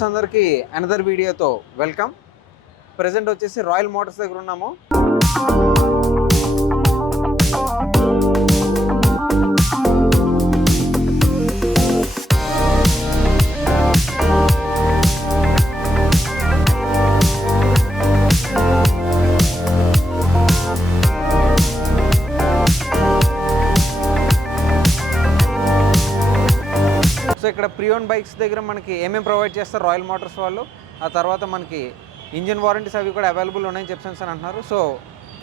Viewers అందరికీ another వీడియోతో welcome. Present వచ్చేసి రాయల్ మోటార్స్ దగ్గర ఉన్నాము. సో ఇక్కడ ప్రియోన్ బైక్స్ దగ్గర మనకి ఏమేమి ప్రొవైడ్ చేస్తారు రాయల్ మోటార్స్ వాళ్ళు, ఆ తర్వాత మనకి ఇంజిన్ వారంటీస్ అవి కూడా అవైలబుల్ ఉన్నాయని చెప్పేసి అని అంటున్నారు. సో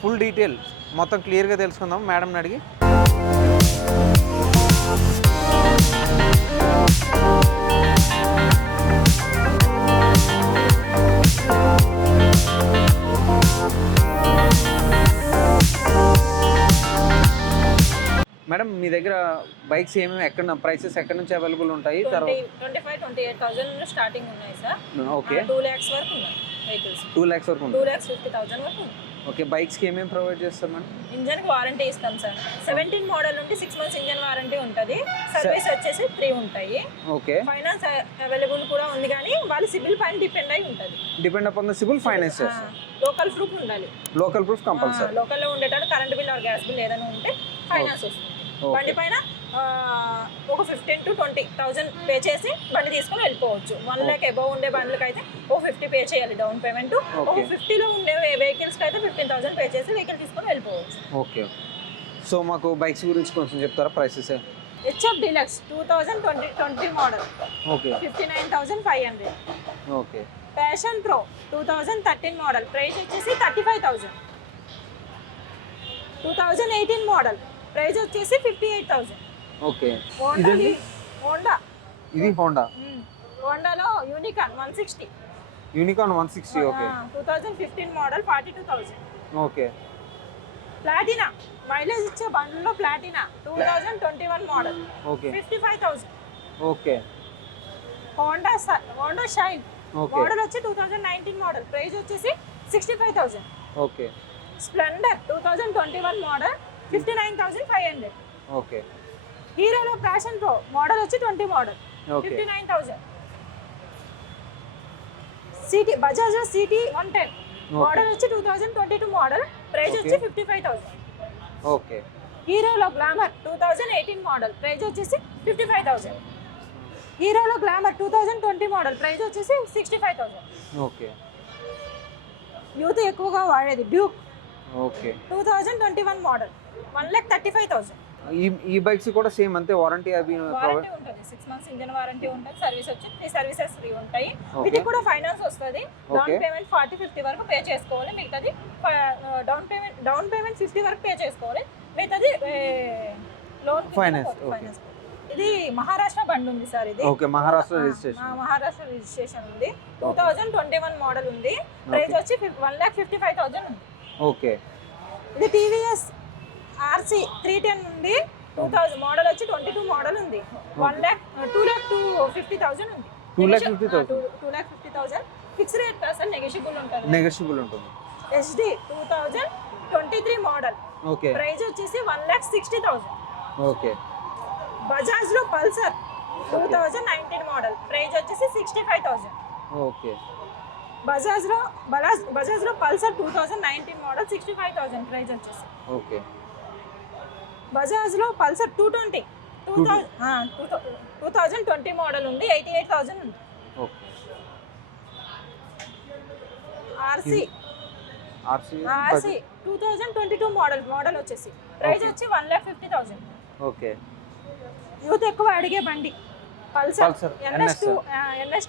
ఫుల్ డీటెయిల్ మొత్తం క్లియర్గా తెలుసుకుందాం మేడంని అడిగి. మేడం మీ దగ్గర బైక్స్ ఏమేమి ఎక్కడ ప్రైసెస్ ఎక్కడి నుంచి అవైలబుల్ ఉంటాయి? 25,28,000 స్టార్టింగ్ ఉన్నాయి సార్. ఓకే, 2 lakhs వరకు ఉన్నాయి వెహికల్స్. 2 lakhs వరకు 2,50,000 వరకు ఉంది. ఓకే, బైక్స్కి ఏమేమి ప్రొవైడ్ చేస్తాం మేడం? ఇంజన్కి వారంటీ ఇస్తాం సార్. 17 మోడల్ నుండి 6 months ఇంజన్ వారంటీ ఉంటుంది. సర్వీస్ వచ్చేసి 3 ఉంటాయి. ఓకే, ఫైనాన్స్ అవైలబుల్ కూడా ఉంది, కానీ వాళ్ళు సిబిల్ పైన డిపెండ్ అయి ఉంటుంది. Depend upon the CIBIL finance చేస్తాం. లోకల్ ప్రూఫ్ ఉండాలి. Local proof compulsory. లోకల్లో ఉండేటప్పుడు current bill or gas bill ఏదైనా ఉంటే ఫైనాన్స్ వస్తుంది. బండి పైన ఒక 15,000 to 20,000 పే చేసి బండి తీసుకొని వెళ్ళిపోవచ్చు. 1 lakh అబౌవ్ ఉండే బండ్లకి అయితే ఓ 50 పే చేయాలి డౌన్ పేమెంట్. ఒక 50లో ఉండే వెహికల్స్కి అయితే 15,000 పే చేసి వెహికల్ తీసుకొని వెళ్ళిపోవచ్చు. ఓకే, సో మాకు బైక్స్ గురించి కొంచెం చెప్తారా prices? HF deluxe 2020 model. Okay, 59,500. Okay. Passion pro 2013 model, price వచ్చేసి 35,000. 2018 మోడల్, ప్రైస్ వచ్చేసి 58,000. ఓకే, ఇది హోండా. హోండాలో Unicorn 160. Unicorn 160. Okay, 2015 model 42,000. Okay. Platina mileage ఇచ్చే బండ్లలో Platina 2021 model. Okay, 55,000. Okay. Honda Shine model వచ్చి 2019 మోడల్, ప్రైస్ వచ్చేసి 65,000. ఓకే. Splendor 2021 model 59,500. ఓకే. హీరోలో Passion Pro model వచ్చి 20 model, 59,000. City Bajaj city 110 model వచ్చి 2022 మోడల్, ప్రైస్ వచ్చి 55,000. ఓకే. హీరోలో గ్లామర్ 2018 మోడల్, ప్రైస్ వచ్చేసి 55,000. హీరోలో glamour 2020 model, price వచ్చేసి 65,000. ఓకే. యూత్ ఎక్కువగా వాడేది డ్యూక్. Okay, 2021 model 1,35,000. ఈ బైక్స్ కూడా సేమ్ అంతే వారంటీ అవి వారంటీ ఉంటుంది. 6 months ఇంజన్ వారంటీ ఉంటుంది. సర్వీస్ వచ్చి 3 సర్వీసెస్ ఫ్రీ ఉంటాయి. ఇది కూడా ఫైనాన్స్ వస్తుంది. డౌన్ పేమెంట్ 40-50 వరకు పే చేసుకోవాలి. మిగతాది డౌన్ పేమెంట్ 50 వరకు పే చేసుకోవాలి. మిగతాది లోన్ ఫైనాన్స్. ఇది మహారాష్ట్ర బండి ఉంది సార్. ఇది ఓకే, మహారాష్ట్ర రిజిస్ట్రేషన్ ఉంది. 2021 మోడల్ ఉంది. ప్రైస్ వచ్చి 1,55,000 ఉంది. ఓకే. ఇది టీవీఎస్ ఆర్సీ 310 ఉంది. 2000 మోడల్ వచ్చి 22 మోడల్ ఉంది. 2,50,000 ఉంది. 2,50,000 ఫిక్స్ రేట్ కాదు సార్, నెగోషియబుల్ ఉంటుంది. ఎస్డి 2023 మోడల్, ఓకే, ప్రైస్ వచ్చేసి 1,60,000. ఓకే. బజాజ్ లో పల్సర్ 2019 మోడల్, ప్రైస్ వచ్చేసి 65,000. ఓకే. బజాజ్ లో పల్సర్ 2019 మోడల్ 65,000 ప్రైస్ వచ్చేసి. ఓకే. బజాజ్ లో పల్సర్ 220 2020 మోడల్ ఉంది, 88,000 ఉంది. ఓకే. ఆర్సీ 2022 మోడల్ వచ్చేసి ప్రైస్ వచ్చి 1,50,000. ఓకే. యూత్ ఎక్కువ అడిగే బండి పల్సర్ NS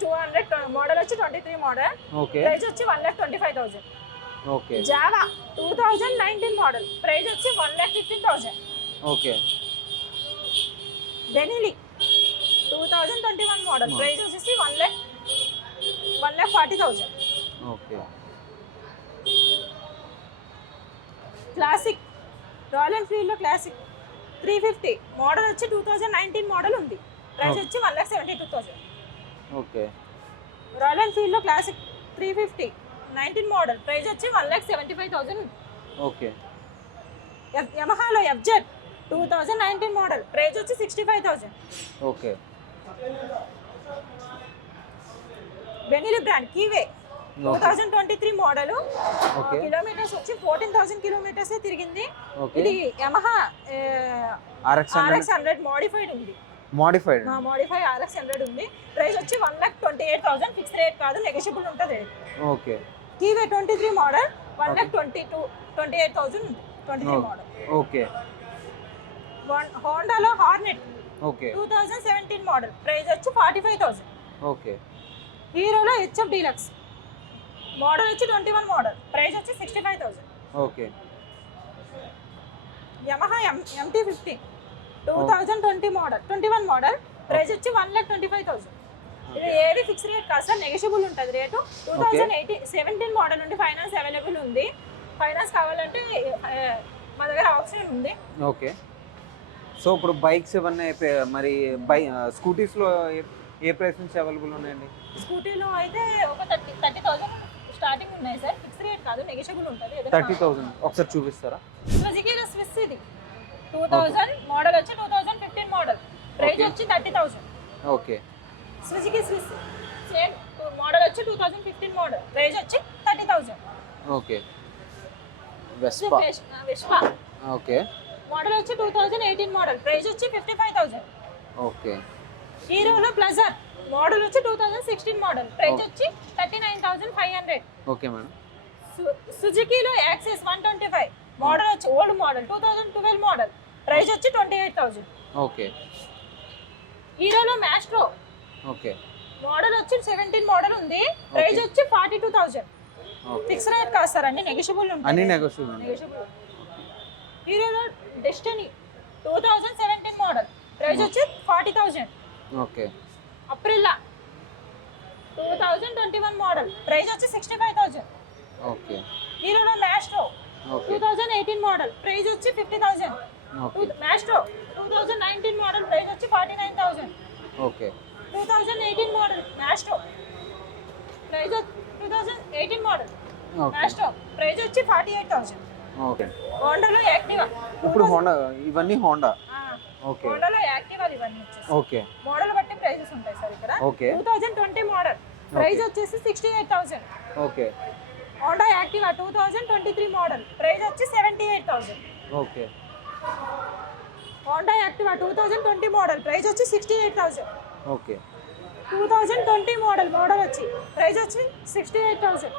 200 మోడల్ వచ్చి 23 మోడల్, ప్రైస్ వచ్చి 1,25,000. ఓకే. జావా 2019 మోడల్, ప్రైస్ వచ్చి 1,15,000. ఓకే. బెనిలీ 2021 మోడల్, ప్రైస్ వచ్చేసి 1,40,000. ఓకే. క్లాసిక్ రాయల్ ఎన్ఫీల్డ్ లో క్లాసిక్ 350 మోడల్ వచ్చి 2019 మోడల్ ఉంది, ప్రైస్ వచ్చి 1,72,000. ఓకే. రాయల్ ఎన్ఫీల్డ్ లో క్లాసిక్ 350 19 మోడల్, ప్రైస్ వచ్చి 1,75,000. ఓకే. యమహాలో FZ 2019 మోడల్, ప్రైస్ వచ్చి 65,000. Okay. Benelli brand keyway 2023 model. Okay kilometres వచ్చి 14,000 కిలోమీటర్స్ తిరిగింది. ఓకే ఇది యమహా RX 100 మోడిఫైడ్ ఉంది. మోడిఫైడ్ మోడిఫై RX 100 ఉంది. ప్రైస్ వచ్చి 1,28,000 ఫిక్స్ రేట్ కాదు, నెగోషియబుల్ ఉంటుంది. ఓకే కీవే 23 మోడల్ 1,28,000 ఉంది. 23 మోడల్. ఓకే హోండాలో హార్నెట్ ఓకే 2017 మోడల్ ప్రైస్ వచ్చి 45,000. ఓకే హీరోలో HF డీలక్స్ మోడల్ వచ్చి 21 మోడల్ ప్రైస్ వచ్చి 65,000. Okay Yamaha MT-50 2020 model 21 model price వచ్చి 1,25,000. ఇది ఏది ఫిక్స్ రేట్ కాదు సార్, నెగోషియబుల్ ఉంటుంది రేటు. 2017 మోడల్ నుండి ఫైనాన్స్ అవైలబుల్ ఉంది. ఫైనాన్స్ కావాలంటే మా దగ్గర ఆప్షన్ ఉంది. ఓకే సో ఇప్పుడు బైక్స్ ఇవన్నీ మరి స్కూటీస్లో ఏ ప్రైస్ నుంచి అవైలబుల్ ఉన్నాయండి? స్కూటీలో అయితే ఒక 30,000 స్టార్టింగ్ ఉన్నాయి సార్, ఫిక్స్ రేట్ కాదు, నెగోషియబుల్ ఉంటుంది. 30,000 ఒకసారి చూపిస్తారా? సుజుకిలో స్విస్ ఇది 2000 మోడల్ వచ్చి 2015 మోడల్ ప్రైస్ వచ్చి 30,000. Okay Suzuki Swiss same model వచ్చి 2015 మోడల్ ప్రైస్ వచ్చి 30,000. Okay Vespa Vespa okay model వచ్చి 2018 మోడల్ ప్రైస్ వచ్చి 55,000. ఓకే హీరోలో ప్లజర్ మోడల్ వచ్చి 2016 మోడల్ ప్రైస్ వచ్చి 39,500. Okay madam. సుజుకిలో యాక్సెస్ 125 మోడల్ వచ్చి ఓల్డ్ మోడల్ 2012 మోడల్ ప్రైస్ వచ్చి 28,000. ఓకే హీరోలో మ్యాస్ట్రో ఓకే మోడల్ వచ్చి 17 మోడల్ ఉంది, ప్రైస్ వచ్చి 42,000. ఫిక్స్ రేట్ కాదు సార్, అన్ని నెగోషియబుల్ ఉంటాయి. అన్ని నెగోషియబుల్. హీరోలో డెస్టినీ 2017 మోడల్ ప్రైస్ వచ్చి 40,000. ఓకే అప్రిల్లా 2021 మోడల్ ప్రైస్ వచ్చి 65,000. ఓకే హీరోలో మ్యాస్ట్రో 2018 మోడల్ ప్రైస్ వచ్చి 50,000. మ్యాస్ట్రో 2019 మోడల్ ప్రైస్ వచ్చి 49,000. Okay 2018 model Maestro price 2018 model Maestro price వచ్చి 48,000. ఓకే హోండాలో యాక్టివా ఇప్పుడు హోండా ఇవన్నీ హోండా. ఓకే హోండాలో యాక్టివా ఇవన్నీ వచ్చేసి ఓకే మోడల్ బట్టి ప్రైసెస్ ఉంటాయి సార్ ఇక్కడ. ఓకే 2020 మోడల్ ప్రైస్ వచ్చేసి 68,000. Okay Honda Activa 2023 model price వచ్చి 78,000. Okay Honda Activa 2020 model price వచ్చి 68,000. ఓకే 2020 మోడల్ వచ్చి ప్రైస్ వచ్చి 68,000.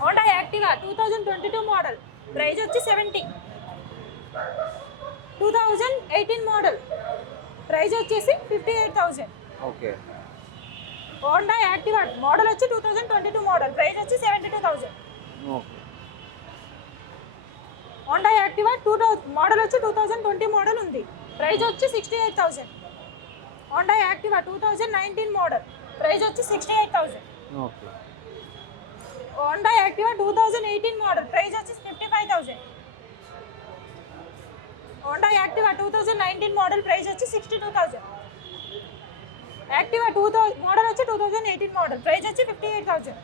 హోండా యాక్టివా 2022 మోడల్ ప్రైస్ వచ్చి 70. 2018 మోడల్ ప్రైస్ వచ్చేసి 58,000. ఓకే హోండా యాక్టివా మోడల్ వచ్చి 2022 మోడల్ ప్రైస్ వచ్చి 72,000. ఓకే హోండా యాక్టివా మోడల్ వచ్చి 2020 మోడల్ ఉంది, ప్రైస్ వచ్చి 68,000. హోండా యాక్టివా 2019 మోడల్ ప్రైస్ వచ్చి 68,000. Okay Honda Activa 2018 model price వచ్చి 55,000. హోండా యాక్టివా 2019 మోడల్ ప్రైస్ వచ్చి 62,000. యాక్టివా 2000 మోడల్ వచ్చి 2018 మోడల్ ప్రైస్ వచ్చి 58,000.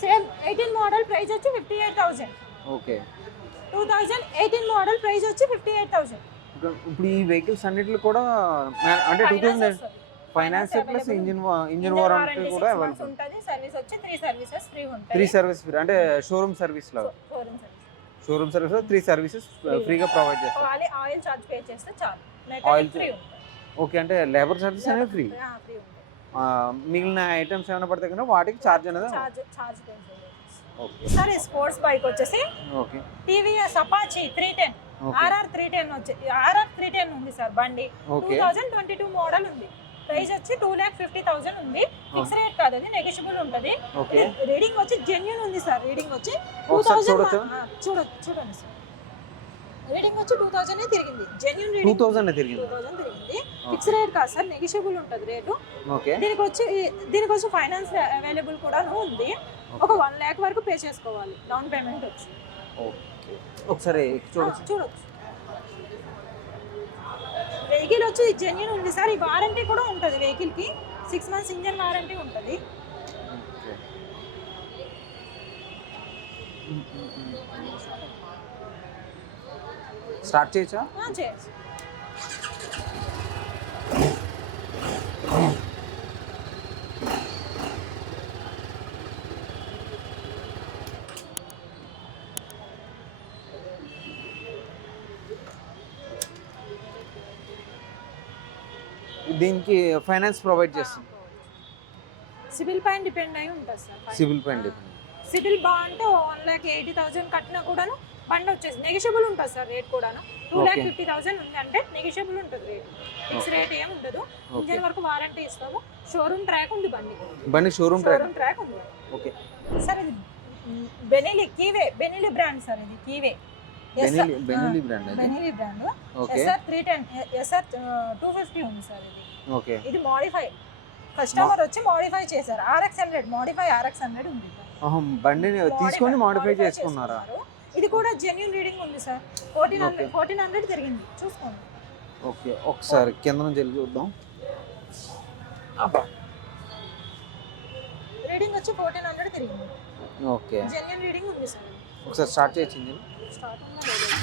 సేమ్ 18 మోడల్ ప్రైస్ వచ్చి 58,000. ఓకే 2018 మోడల్ ప్రైస్ వచ్చి 58,000. ఇప్పుడు ఈ వెహికల్స్ అన్నిటిలో కూడా అంటే 2000 ఫైనాన్స్ ప్లస్ ఇంజిన్ వారంటీ కూడా అవైలబుల్ ఉంటుంది. సర్వీస్ వచ్చి 3 సర్వీసెస్ ఫ్రీ ఉంటాయి. 3 సర్వీస్ ఫ్రీ అంటే షోరూమ్ సర్వీస్ లాగా. షోరూమ్ సర్వీస్ లో 3 సర్వీసెస్ ఫ్రీగా ప్రొవైడ్ చేస్తారు. ఆయిల్ చార్జ్ పే చేస్తే చాలు. ఆయిల్ ఫ్రీ ఓకే అంటే లేబర్ చార్జెస్ అనేవి ఫ్రీ. మిగిలిన ఐటమ్స్ ఏమైనా పడితే కనుక వాటికి చార్జ్ అనేది చార్జ్ పే చేయాలి. ఓకే సార్ ఈ స్పోర్ట్స్ బైక్ వచ్చేసి ఓకే టీవీఎస్ అపాచీ 310 RR 310 వచ్చి RR 310 ఉంది సార్ బండి. 2022 మోడల్ ఉంది, ప్రైస్ వచ్చి 2,50,000 ఉంది. ఫిక్స్ రేట్ కాదు, అది నెగోషియబుల్ ఉంటుంది. రీడింగ్ వచ్చి జెన్యూన్ ఉంది సార్. రీడింగ్ వచ్చి 2000 చూడండి సార్. రీడింగ్ వచ్చి 2000 తిరిగింది. జెన్యూన్ రీడింగ్ 2000 తిరిగింది. ఫిక్స్ రేట్ కాదు సార్, నెగోషియబుల్ ఉంటుంది రేటు. ఓకే దీనికి వచ్చి ఫైనాన్స్ అవైలబుల్ కూడా ఉంది. ఒక 1 lakh వరకు పే చేసుకోవాలి డౌన్ పేమెంట్ వచ్చి. ఓకే ఒకసారి చూడొచ్చు. వెహికల్ వచ్చి జెన్యూన్ ఉంది సార్. ఈ వారంటీ కూడా ఉంటుంది వెహికల్కి, 6 months ఇంజన్ వారంటీ ఉంటుంది. స్టార్ట్ చేయొచ్చా? చేయొచ్చు. దీనికి ఫైనాన్స్ ప్రొవైడ్ చేస్తుంది. సివిల్ పైన డిపెండ్ అయి ఉంటుంది సార్. సివిల్ పైన సివిల్ బాగుంటే 1,80,000 కట్టినా కూడాను బండి వచ్చేసి నెగిషియబుల్ ఉంటుంది సార్. రేట్ కూడాను 2,50,000 ఉంది అంటే నెగిషియబుల్ ఉంటుంది రేట్. ఫిక్స్ రేట్ ఏమి ఉండదు. ఇంజన్ వరకు వారంటీ ఇస్తాము. షోరూమ్ ట్రాక్ ఉంది బండి షోరూమ్ ట్రాక్ ఉంది. ఓకే సార్ ఇది బెనిలీ బ్రాండ్ సార్. ఇది keyway Benelli brand SR 310 SR 250 ఉంది సార్. ఇది ఓకే. ఇది మోడిఫై కస్టమర్ వచ్చి మోడిఫై చేశారు. RX100 మోడిఫై RX100 ఉంది. బండిని తీసుకొని మోడిఫై చేసుకున్నారా? ఇది కూడా జెన్యూన్ రీడింగ్ ఉంది సార్. 1400 తిరిగింది చూసుకోండి. ఓకే, ఒకసారి కింద నుంచి వెళ్ళి చూద్దాం. రీడింగ్ వచ్చి 1400 తిరిగింది. ఓకే, జెన్యూన్ రీడింగ్ ఉంది సార్. ఒకసారి స్టార్ట్ చేయొచ్చు ఇంజిన్. స్టార్ట్ ఉందా లేదా?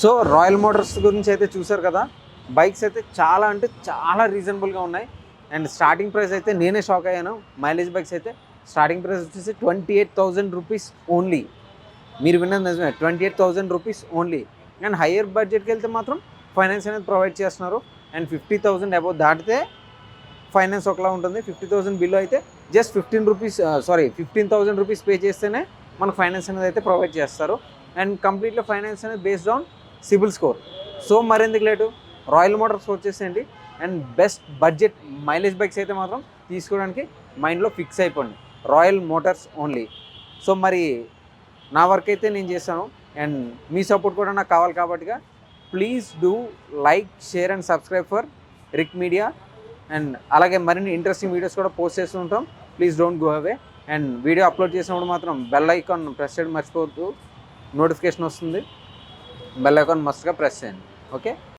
సో రాయల్ మోటార్స్ గురించి అయితే చూసారు కదా. బైక్స్ అయితే చాలా అంటే చాలా రీజనబుల్గా ఉన్నాయి. అండ్ స్టార్టింగ్ ప్రైస్ అయితే నేనే షాక్ అయ్యాను. మైలేజ్ బైక్స్ అయితే స్టార్టింగ్ ప్రైస్ వచ్చేసి 28,000 రూపీస్ ఓన్లీ. మీరు విన్నది నిజమే, 28,000 రూపీస్ ఓన్లీ. అండ్ హయ్యర్ బడ్జెట్కి వెళ్తే మాత్రం ఫైనాన్స్ అనేది ప్రొవైడ్ చేస్తున్నారు. అండ్ 50,000 అబౌవ్ దాటితే ఫైనాన్స్ ఒకలా ఉంటుంది. 50,000 బిలో అయితే జస్ట్ 15,000 రూపీస్ పే చేస్తేనే మనకు ఫైనాన్స్ అనేది అయితే ప్రొవైడ్ చేస్తారు. అండ్ కంప్లీట్గా ఫైనాన్స్ అనేది based on CIBIL score. So మరెందుకు లేటు, రాయల్ మోటార్స్ వచ్చేసేయండి. And best budget mileage bikes అయితే మాత్రం తీసుకోవడానికి మైండ్లో ఫిక్స్ అయిపోండి. Royal Motors only. సో మరి నా వర్క్ అయితే నేను చేస్తాను. అండ్ మీ సపోర్ట్ కూడా నాకు కావాలి కాబట్టిగా please do like, share and subscribe for Rick media. And అలాగే మరిన్ని ఇంట్రెస్టింగ్ వీడియోస్ కూడా పోస్ట్ చేస్తూ ఉంటాం. Please don't go away. And video upload చేసినప్పుడు మాత్రం బెల్ ఐకాన్ ప్రెస్ చేయడం మర్చిపోవద్దు. నోటిఫికేషన్ వస్తుంది. బెల్ ఐకాన్ మస్ట్గా ప్రెస్ చేయండి. ఓకే.